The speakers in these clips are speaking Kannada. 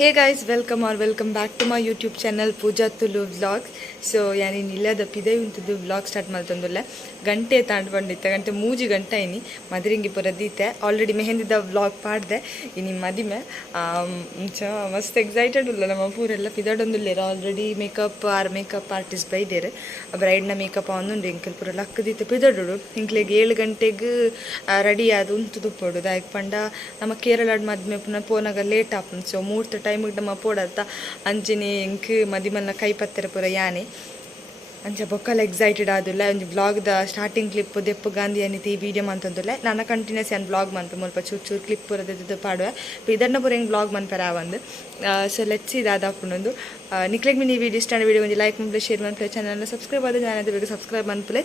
Hey guys, welcome back to my YouTube channel Pooja Tulu Vlogs. So yani nillada pide untadu vlog start maltondule gante taand bandite gante 3 ganta ini madiringi poradite already mehendi da vlog paadde ini madime mast excited ulla nama poorella pidadondulera already makeup artist baidere bride na makeup onundu enkel pura lakkadite pidadodu inklege 7 gantege ready adu untudu podu daik panda nama kerala madime puna ponaga late apun so moorta time ನಮ್ಮ ಪೋಡತ್ತ ಅಂಜಿನಿ ಇಂಕ್ ಮದಿಮಲ್ನ ಕೈ ಪತ್ತರ ಪುರ ಯಾನೆ ಅಂಚ ಬೊಕ್ಕಲ ಎಕ್ಸೈಟೆಡ್ ಆದುಲ್ಲ ಒಂದು ವ್ಲಾಗ್ದ ಸ್ಟಾರ್ಟಿಂಗ್ ಕ್ಲಿಪ್ ದೆಪ್ಪು ಗಾಂಧಿ ಅನಿತಿ ವಿಡಿಯೋ ಮಂತಂದುಲ್ಲ ನಾನು ಕಂಟಿನ್ಯೂಸ್ ಏನು ವ್ಲಾಗ್ ಮಂತು ಮುಲ್ಪ ಚೂರು ಕ್ಲಿಪ್ ಪುರದ್ದು ಪಾಡುವೆ ಇದನ್ನ ಪುರ ಹೆಂಗೆ ವ್ಲಾಗ್ ಮನ್ಪರ ಒಂದು ಸೊ ಲೆಟ್ಸ್ ಇದಾದಾಪುಣೊಂದು ನಿಕ್ಲೆಗ್ ಮಿನಿ ವಿಡಿಯೋ ಇಷ್ಟ ವಿಡಿಯೋ ಒಂದು ಲೈಕ್ ಮಾಡ್ಲಿ ಶೇರ್ ಮಾಡ್ಲಿ ಚಾನಲ್ನ ಸಬ್ಸ್ಕ್ರೈಬ್ ಆದ ನಾನು ಬೇಗ ಸಬ್ಸ್ಕ್ರೈಬ್ ಮಾಡ್ಲಿ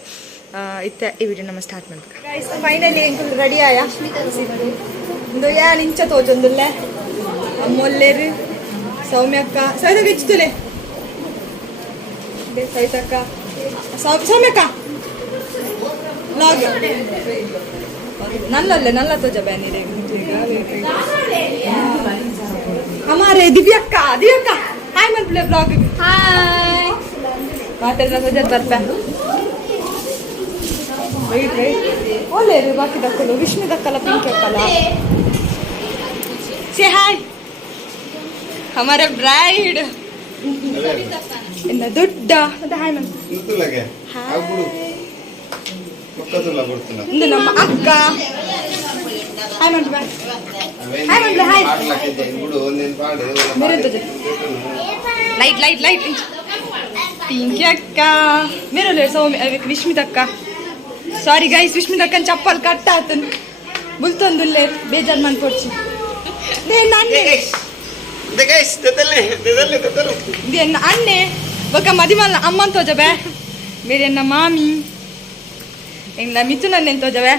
ಇತ್ತೆ ಈ ವಿಡಿಯೋ ನಮ್ಮ ಸ್ಟಾರ್ಟ್ ಮಾಡ್ಬೇಕು ಫೈನಲಿ ಹೆಂಗೆ ರೆಡಿ ಆಯ ಒಂದು ಯಾ ನಿಂಚ ತೋಜೊಂದುಲ್ಲ ಅಮ್ಮೊಲ್ಲೇರು ಸೌಮ್ಯಕ್ಕ ಸೌಮ್ಯಕ್ಕ ಇಚ್ತುಲೆ ಸೈತಕ್ಕ ಸೌಮ್ಯಕ್ಕ ಲಾಗ್ ನಲ್ಲ ತೋಜ ಬ್ಯಾನಿರೆ ಹಮಾರೆ ದಿವ್ಯಕ್ಕ ಹಾಯ್ ಮಾಡ್ಬಿಳೆ ಬ್ಲಾಗ್ ಹಾಯ್ ಮಾತಾಡ್ದ ಸೋಜದ್ ಬರ್ತಾ ವೆಯ್ಟ್ ಒಳ್ಳೆಯರು ಬಾಕಿ ದಕ್ಕಲು ವಿಷ್ಣು ದಕ್ಕಲ್ಲ ಪಿಂಕ್ ಅಕ್ಕಲ್ಲ ಸೇ ಹಾಯ್ हमारे ब्राइड इन्ना दुड्ड हाय मैम इंदु नम्म अक्क हाय मैम हाय मेरे तो लाइट पिंकी अक्क मेरे ले विस्मित अक्क सारी गाइस विस्मित अक्कन चप्पल कट आतन बुल्तोंदुल्ले बेजार मन पोड्ची दे नन्ने अन्ने बका मदिमल अम्मन तो जबे मेरे न मामी इंगला मिथुन ने तो जबे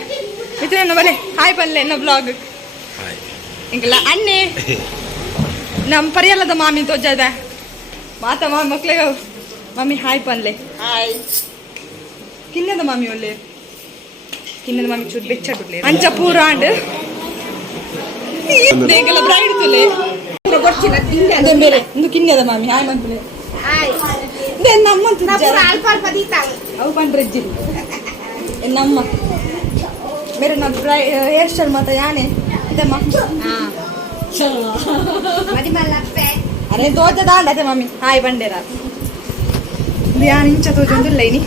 मिथुन न बले हाय पल्ले न व्लॉग हाय इंगला अन्ने नम परियलद मामी तो जबे माता मामी मक्ले मम्मी हाय पल्ले हाय किन्नेद मामी ओले किन्नेद मामी चूर बेच्चा बिडले अंच पूरांड देगला ब्राइड तुले ಅದೇ ಬೇರೆ ಒಂದು ಕಿನ್ಯದ ಮಾಮಿ ಹಾಯ್ ಮಂತ್ಲೆ ಹಾಯ್ ದೆ ನಮ್ಮ ತುಜ್ಜರ ಅಲ್ಪ ಅಲ್ಪ ದೀತಾವೆ ಅವು ಪಂಡ್ರಜ್ಜಿ ನಮ್ಮ ಮೇರೆ ನ ಹೇರ್ ಸ್ಟೈಲ್ ಮಾತ ಯಾನೆ ಇದಮ್ಮ ಹಾ ಮದಿ ಮಲ್ಲಪ್ಪೆ ಅರೆ ದೋಜ ದಾಂಡ ಅದೇ ಮಾಮಿ ಹಾಯ್ ಬಂಡೇರ ಯಾನ್ ಇಂಚ ತೋಜೊಂದು ಲೈನಿ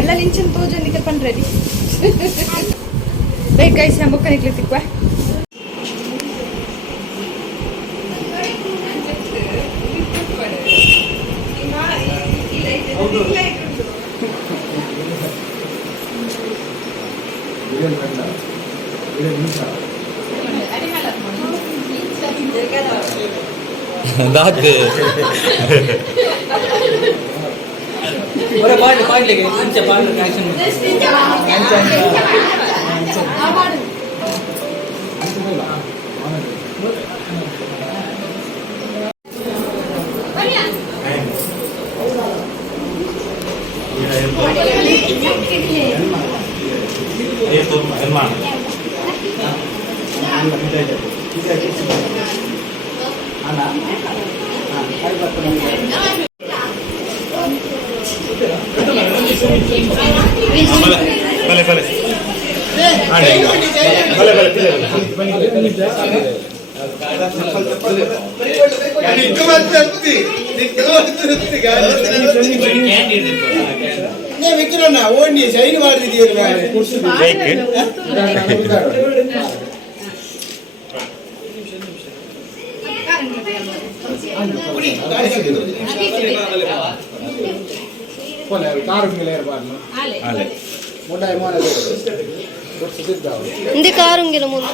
ಎಲ್ಲ ಇಂಚನ್ ತೋಜೊಂದಿಗೆ ಪಂಡ್ರದಿ ಬೇಗ ಗೈಸ್ ನಮ್ಮ ಬುಕ್ಕ ನಿಕ್ಲಿ ತಿಕ್ವಾ ஒரு பாயிண்ட் லேके इंच பாயிண்ட் एक्शन ये तो निर्माण आना भले भले ಓಡಿ ಸೈನ್ ಮಾಡಿದೀವಿ ಕಾರುಂಗಿಲ್ಲ ಮೂರು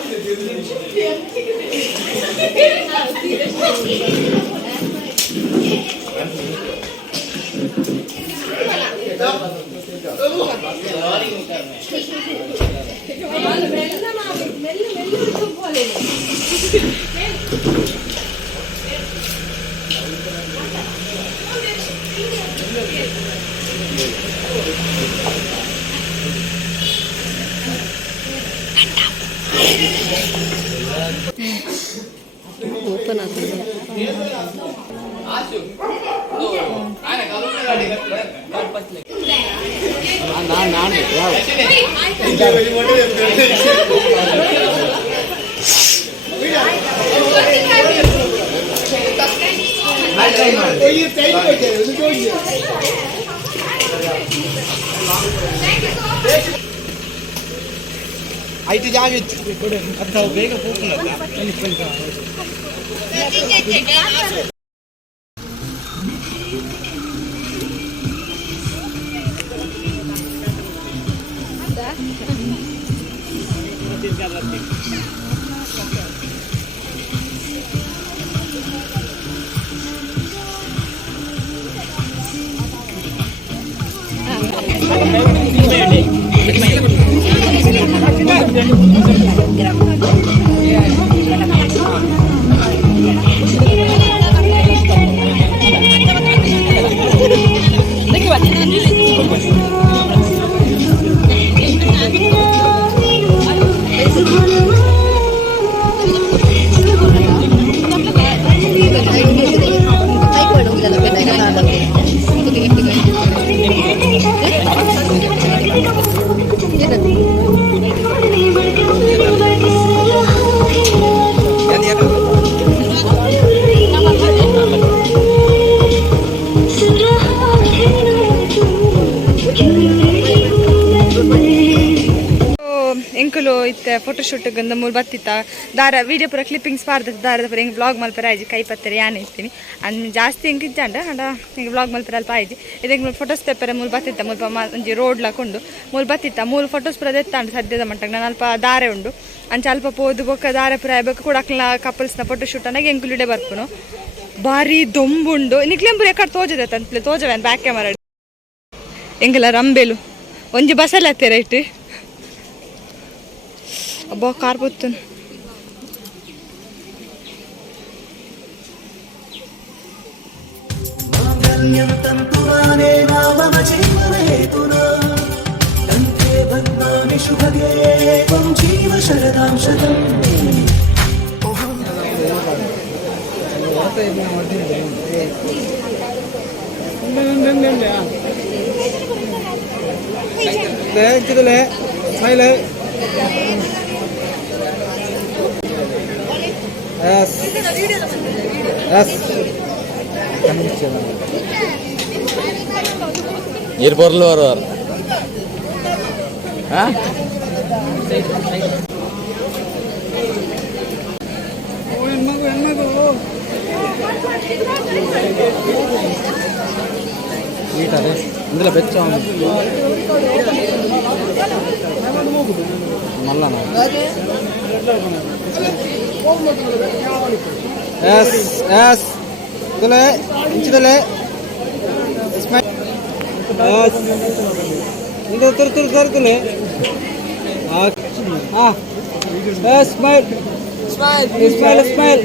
ಓಪನ್ ಆಗ್ತದೆ ಐಟಿ ಜಾಗ ಇತ್ತು ಬೇಗ ಹೋಗ್ತಲ್ಲ. ಎಂಕುಲು ಇತ್ತೆ ಫೋಟೋಶೂಟ್ ಗಂದ ಮೂರು ಬತ್ತಿತ್ತ ದಾರ ವಿಡಿಯೋ ಪೂರ ಕ್ಲಿಪ್ಪಿಂಗ್ಸ್ ಪಾರ್ದ ದಾರದ ಪೂರ ಹೆಂಗೆ ಬ್ಲಾಗ್ ಮಲ್ಪರ ಆಯ್ಜಿ ಕೈ ಪತ್ತರ ಯಾನೆ ಇರ್ತೀನಿ ಅಂದ್ ಜಾಸ್ತಿ ಹೆಂಗೆ ಇಜ್ಜಂಡ ಅಂಡ ಹಿಂಗೆ ಬ್ಲಾಗ್ ಮಲ್ಪರ ಅಲ್ಪ ಆಯ್ಜಿ ಇದಕ್ಕೆ ಫೋಟೋಸ್ ಪೇಪರ್ ಮೂರು ಬತ್ತಿತ್ತ ಮುಲ್ಪ ಒಂಜಿ ರೋಡ್ ಲಾಕೊಂಡು ಮೂರು ಬತ್ತಿತ್ತ ಮೂರು ಫೋಟೋಸ್ ಪೂರ ಎತ್ತಾಂಡು ಸದ್ಯದ ಮಟ್ಟಕ್ಕೆ ನಾನು ಅಲ್ಪ ದಾರೆ ಉಂಡು ಅಂಚ ಅಲ್ಪ ಪೋದು ಬೊಕ್ಕ ದಾರೆ ಪೂರ ಆಯ್ಬೇಕು ಕೂಡ ಅಕ್ಲ ಕಪಲ್ಸ್ನ ಫೋಟೋಶೂಟ್ ಅನ್ನಾಗ ಎಂಕುಲಿಡೆ ಬರ್ಪುನು ಭಾರಿ ದೊಂಬುಂಡು ನಿಕ್ಲೆಂಪುರ ಎಕಡೆ ತೋಜದೆ ಅಂತಲೇ ತೋಜವೆ ಬ್ಯಾಕ್ ಕ್ಯಾಮರಾ ಎಂಗೆಲ್ಲ ರಂಬೇಲು ಒಂಜಿ ಬಸಲೆ ಹತ್ತಿರ ಇಟ್ಟು ಅಬ್ಬಾ ಕಾರ್ ಬತ್ತು Yes. Yes. ಎರ್ಬರ್ಲು ಅವರು ಈಟದೆ ಇಂదులో ಬೆಚ್ಚ ಮಲ್ಲನ ಎಸ್ ಎಸ್ ಇದಲೆ ಇಂಚಿದಲೆ ಎಸ್ ಇಂದ ತುರ್ ತುರ್ ಸರ್ಕಲೆ ಎಸ್ ಸ್ಮೈಲ್ ಸ್ಮೈಲ್ ಸ್ಮೈಲ್ ಸ್ಮೈಲ್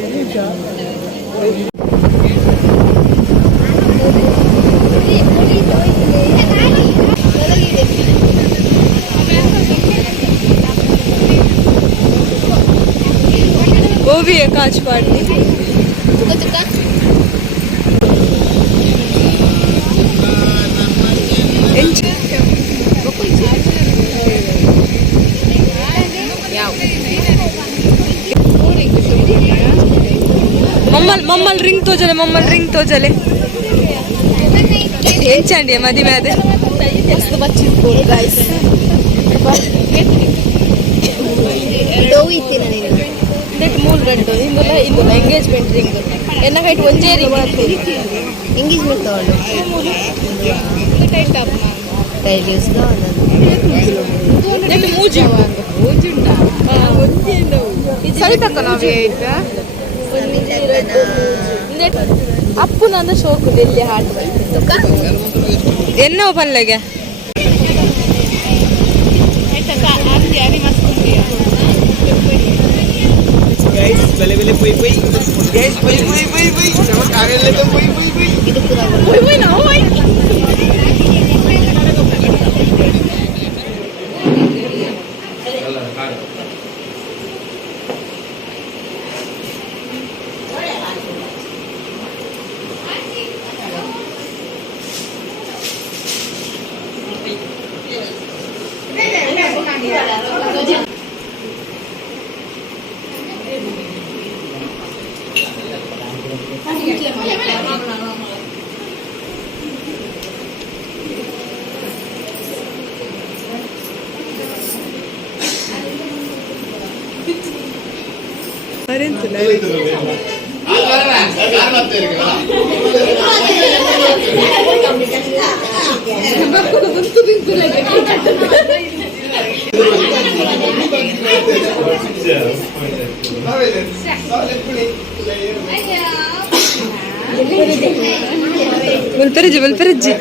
वो भी है कांच पार्टी मम्मल रिंग तो जले ఏంచండి మది మీద मस्त बच्ची बोल गाइस दो इत्तिನ ನೀನು ನೆಟ್ ಮೂಲ ಗಂಟು ಇಂದುಲ ಎಂಗೇಜ್ಮೆಂಟ್ ರಿಂಗ್ ಎನ್ನ ಕೈಟ್ ಒಂಜೇ ರಿಂಗ್ ಎಂಗೇಜ್ಮೆಂಟ್ ತಗೊಂಡು tight top tight use net ಮೂಜಿ ಮೂಜಿಂಡ ಒಂಜೇ ಉಂಡು ಸರಿ ತಕ್ಕ ನಾವು ಆಯ್ತಾ ನೆಟ್ ಅಪ್ಪು ನನ್ನ ಶೋಕು ಡೆಲ್ಲಿ ಹಾಟ್ ಎನ್ನೋ ಪಲ್ಲೆಗೆ ಗೈಸ್ ಬೆಲೆ ಬೆಲೆ ಪೊಯ್ ಪೊಯ್ ಗೈಸ್ ಪೊಯ್ ಪೊಯ್ ಪೊಯ್ ಪೊಯ್ ಚಮಕ್ ಆಗಲ್ಲ तो ಪೊಯ್ ಪೊಯ್ ಪೊಯ್ ಇದು ಕೂಡ ಪೊಯ್ ಪೊಯ್ ನಾ ಹೋಯ್ ಮುಲ್ಪೆರಜ್ಜಿ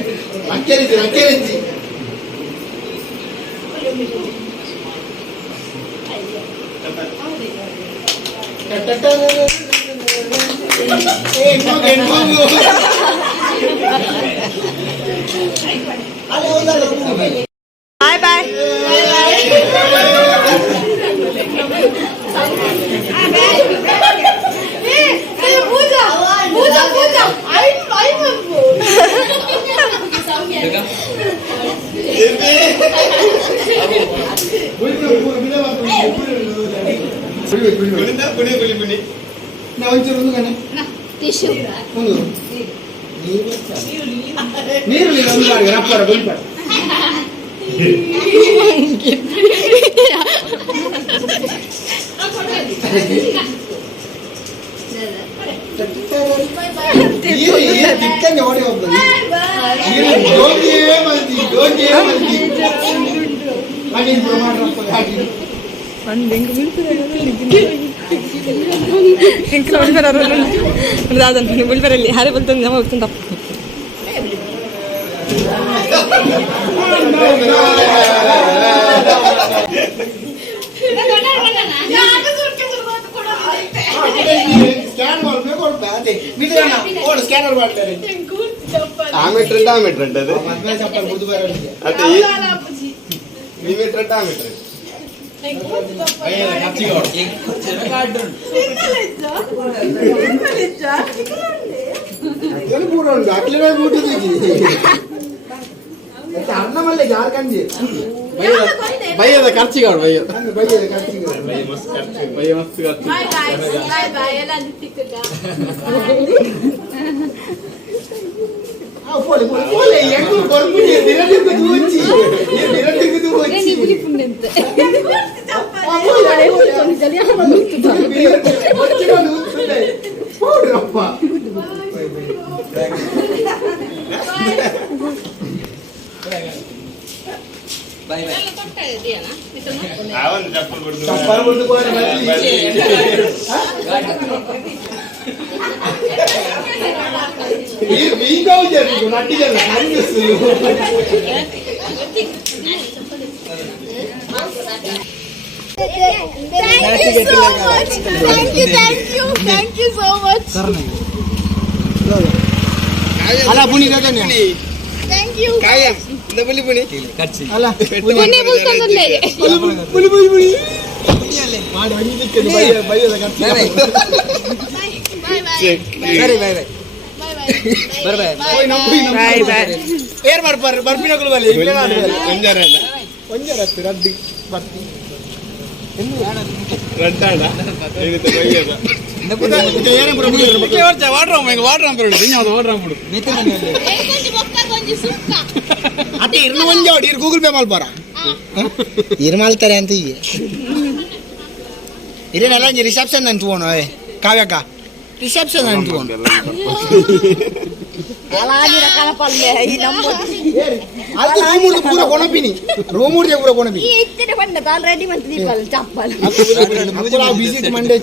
ಬಾಯ್ ಬಾಯ್. ಮುಳ್ಬರಲ್ಲಿ ಹಾರೆ ಬಂತು ನಮ್ಮ ಹೋಗ್ತಂತ ಸ್ಕ್ಯಾನರ್ ಮಾಡ್ತಾರೆ అన్న మళ్ళీ జార్కండి భయ్యద ఖర్చుగాడు భయ్యద ఖర్చుగాడు భయ్య మస్తు ఖర్చు పోలే పోలే పోలే ఎంగు కొడుకుని నిరటికి దూచి నిరటికి దూచి పోడ్రప్ప బై బై చప్పలు కొడుతు అలా పుని కాయం పులి పుని అలా పులి పులి పులి పులి ಮಾಡಿ ಬಂದಿದ್ದಕ್ಕೆ ಬೈಯದ ಖರ್ಚು ಸರಿ ಬೈ ಬೈ ಬೈ ಬೈ ಬೈ ಏರ್ ಮಾಡ್ಪಾರ ಬರ್ಪಿನಗಳು ಬಲ್ಲಿ ಒಂಜರ ರಡ್ಡಿ ಬರ್ತಿ ರಡ್ಡಾಡ ಏನಿದೆ ಬೈಯದ ಏನೇ ಬರ ಬಿಡು ವಾಡ್ರಾಮ್ ಬರಡು ಇನ್ಯಾವುದು ವಾಡ್ರಾಮ್ ಬಿಡು ಅತ್ತೆ ಇರ್ನ ಒಂಜಾಡಿ ಗೂಗಲ್ ಪೇ ಮಾಡ್ಪಾರ ಇರ್ ಮಾಡ್ತಾರೆ ಅಂತ ಈಗ ಇರೇನಲ್ಲ ರಿಸೆಪ್ಷನ್ ಅಂತ ಹೋಣ ಕಾವ್ಯಕ್ಕ ರಿಸೆಪ್ಷನ್ ಅಂತ ಹೋಣ ಪೂರ ಕೊಣಪಿನಿ ರೂಮೂರ್ದೆ ಪೂರ ಕೊಣಪಿ ವಿಸಿಟ್ ಮಂಡೇ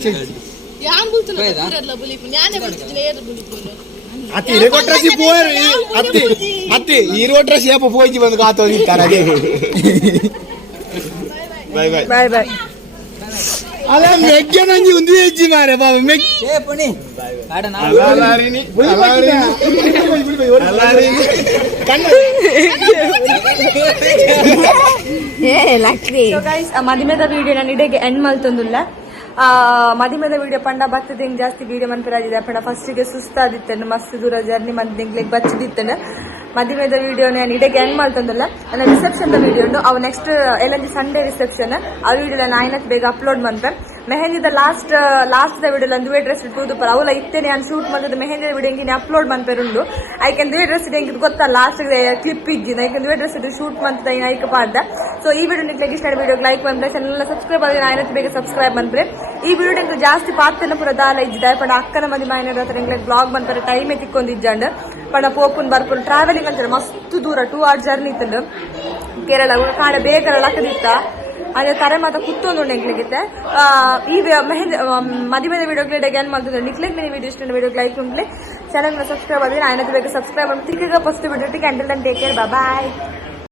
ಅತ್ತೆ ಇರೆ ಕೊಟ್ರಸಿ ಪೋಯರು ಅತ್ತೆ ಅತ್ತೆ ಇರೋ ಡ್ರೆಸ್ ಏಪ ಪೋಯ್ತಿ ಬಂದು ಕಾತೋದಿತ್ತಾರೆ ಅದೇ ಬೈ ಬೈ ಬೈ ಬೈ ಅಲ್ಲ ಮೆಗ್ಗೆ ನಂಜಿ ಉಂದಿ ಹೆಜ್ಜಿ ಮಾರೆ ಬಾಬಾ ಮೆಗ್ ಏ ಪುಣಿ ಅಲಾರಿನಿ ಅಲಾರಿನಿ ಕಣ್ಣ ಏ ಲಕ್ಷ್ಮಿ ಸೊ ಗೈಸ್ ಮದಿಮೆದ ವಿಡಿಯೋ ನಾನು ಇಡೆಗೆ ಎಂಡ್ ಮಲ್ತೊಂದುಲ್ಲ ಮದಿಮೆದ ವಿಡಿಯೋ ಪಂಡ ಬತ್ತದ ಹೆಂಗೆ ಜಾಸ್ತಿ ವಿಡಿಯೋ ಮಂತರಾಗಿದೆ ಪಂಡ ಫಸ್ಟಿಗೆ ಸುಸ್ತಾದಿತ್ತೇನೆ ಮಸ್ತ್ ದೂರ ಜರ್ನಿ ಮಂದಿಂಗ್ಲಿಗೆ ಬಚ್ಚಿದಿತ್ತೇನೆ ಮದಿಮೆದ ವಿಡಿಯೋ ನಾನು ಇಡೆಗೆ ಎಂಡ್ ಮಾಡ್ತಂದಲ್ಲ ನನ್ನ ರಿಸೆಪ್ಷನ್ದ ವಿಡಿಯೋ ಉಂಟು ಅವು ನೆಕ್ಸ್ಟ್ ಎಲ್ಲಂಜಿ ಸಂಡೇ ರಿಸೆಪ್ಷನ್ ಆ ವಿಡಿಯೋ ನಾನು ಆಯ್ನಕ್ಕೆ ಬೇಗ ಅಪ್ಲೋಡ್ ಮಾಡ್ತೆ ಮೆಹಂದಿದ ಲಾಸ್ಟ್ ವಿಡಿಯೋ ದುವೆ ಡ್ರೆಸ್ ಇಟ್ಟು ಪರ ಅವಳ ಇತ್ತೇನೆ ನಾನು ಶೂಟ್ ಮಾಡಿದ ಮೆಹಂದಿ ವಿಡಿಯೋ ಹಿಂಗೆ ಅಪ್ಲೋಡ್ ಮಾಡ್ಪೇರುಂಡು ಐಕೆ ದುವೆ ಡ್ರೆಸ್ ಇದೆ ಹಿಂಗೆ ಗೊತ್ತಾ ಲಾಸ್ಟ್ ಕ್ಲಿಪ್ ಇದ್ದಿದ್ದು ಐಕೆ ದುವೆ ಡ್ರೆಸ್ ಇಟ್ಟು ಶೂಟ್ ಮಾಡ್ತಾ ಐಕೆ ಪಾಡ್ದ ಸೊ ಈ ವಿಡಿಯೋ ನಿಮಗೆ ಇಷ್ಟ ವಿಡಿಯೋಗೆ ಲೈಕ್ ಮಾಡ್ರೆ ಚಾನಲ್ ಸಬ್ಸ್ಕ್ರೈಬ್ ಆಗಿ ನಾನು ಬೇಗ ಸಬ್ಸ್ಕ್ರೈಬ್ ಮಾಡ್ರೆ ಈ ವಿಡಿಯೋ ನಿಮ್ಗೆ ಜಾಸ್ತಿ ಪಾತ್ರೆನ ಪುರ ದಾಲ ಇದ್ದಿದೆ ಪಡ ಅಕ್ಕನ ಮದಿ ಮಾಯನ ಹತ್ರ ನಿಂಗೆ ಬ್ಲಾಗ್ ಬಂದ್ಬಾರೆ ಟೈಮೇ ತಿಕ್ಕೊಂಡಿದ್ದಂಡ್ ಪಡ ಪೋಪುನ್ ಬರ್ಪುನ್ ಟ್ರಾವೆಲಿಂಗ್ ಅಂತಾರೆ ಮಸ್ತ್ ದೂರ 2 hours ಜರ್ನಿ ಇತ್ತಂಡು ಕೇರಳ ಕಾಣ ಬೇಕರ ಲಕ್ಕದಿತ್ತ ಅದೇ ತಾರೆ ಮಾತ ಕುತ್ತೊಂದು ನೆಗ್ಲಿಗಿತ್ತೆ ಈ ಮೆಹಂದಿ ಮದುವೆ ವಿಡಿಯೋಗಳಿಗೆ ಏನು ಮಾಡ್ತಿದ್ದೆ ನಿಕ್ಲೆಗ್ ಮೇನೆ ವಿಡಿಯೋ ಇಷ್ಟ ವಿಡಿಯೋಗೆ ಲೈಕ್ ಉಂಟ್ಲೆ ಚಾನಲ್ನ ಸಬ್ಸ್ಕ್ರೈಬ್ ಆದ್ರೆ ನಾನು ಬೇಗ ಸಬ್ಸ್ಕ್ರೈಬ್ ಮಾಡ್ತೀನಿ ಈಗ first video candle take care ಬಾಯ್